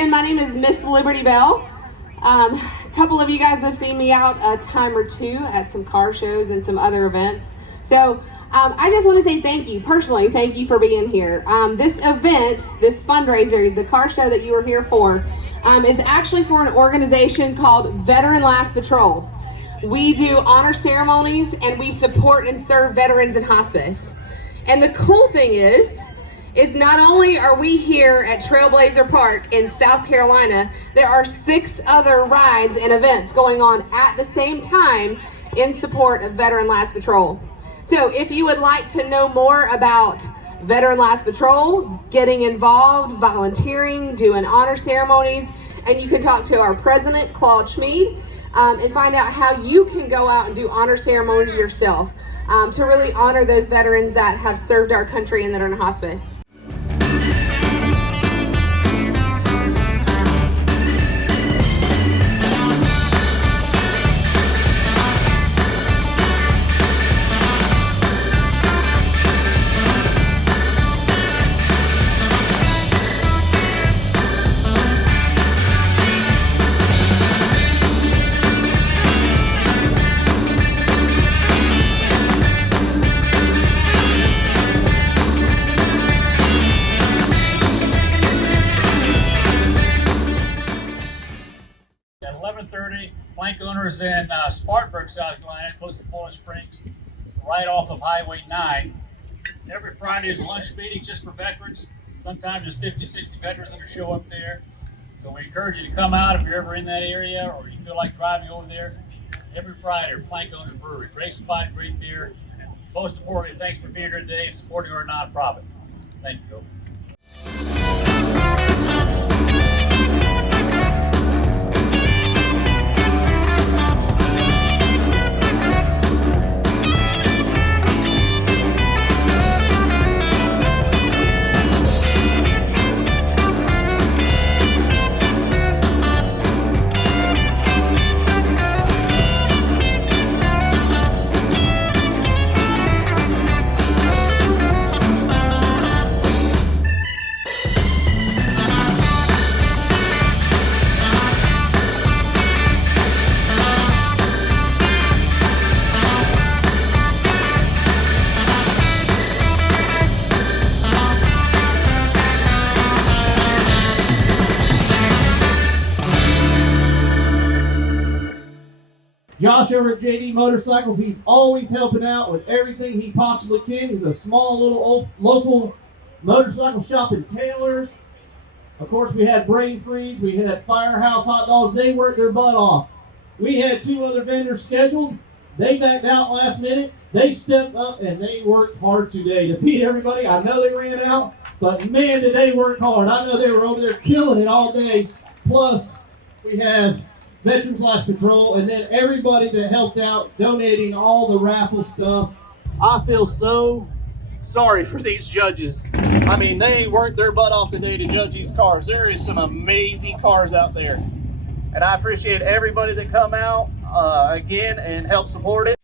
again, my name is Miss Liberty Bell. A couple of you guys have seen me out a time or two at some car shows and some other events. So I just want to say thank you, personally, thank you for being here. This event, this fundraiser, the car show that you are here for, is actually for an organization called Veteran Last Patrol. We do honor ceremonies and we support and serve veterans in hospice. And the cool thing is not only are we here at Trailblazer Park in South Carolina, there are 6 other rides and events going on at the same time in support of Veteran Last Patrol. So if you would like to know more about Veteran Last Patrol, getting involved, volunteering, doing honor ceremonies, and you can talk to our president, Claude Schmid, and find out how you can go out and do honor ceremonies yourself to really honor those veterans that have served our country and that are in hospice. At 11:30, plank owners in Spartanburg, South Carolina, close to Poland Springs, right off of Highway 9. Every Friday is a lunch meeting just for veterans. Sometimes there's 50, 60 veterans that show up there. So we encourage you to come out if you're ever in that area or you feel like driving over there. Every Friday, Plank Owners Brewery. Great spot, great beer. Most importantly, thanks for being here today and supporting our nonprofit. Thank you. Josh over at JD Motorcycles, he's always helping out with everything he possibly can. He's a small little local motorcycle shop in Taylor's. Of course, we had Brain Freeze, we had Firehouse Hot Dogs. They worked their butt off. We had 2 other vendors scheduled. They backed out last minute. They stepped up and they worked hard today to feed everybody. I know they ran out, but man, did they work hard. I know they were over there killing it all day. Plus, we had Veterans Last Patrol, and then everybody that helped out donating all the raffle stuff. I feel so sorry for these judges. I mean, they worked their butt off today to judge these cars. There is some amazing cars out there. And I appreciate everybody that come out again and help support it.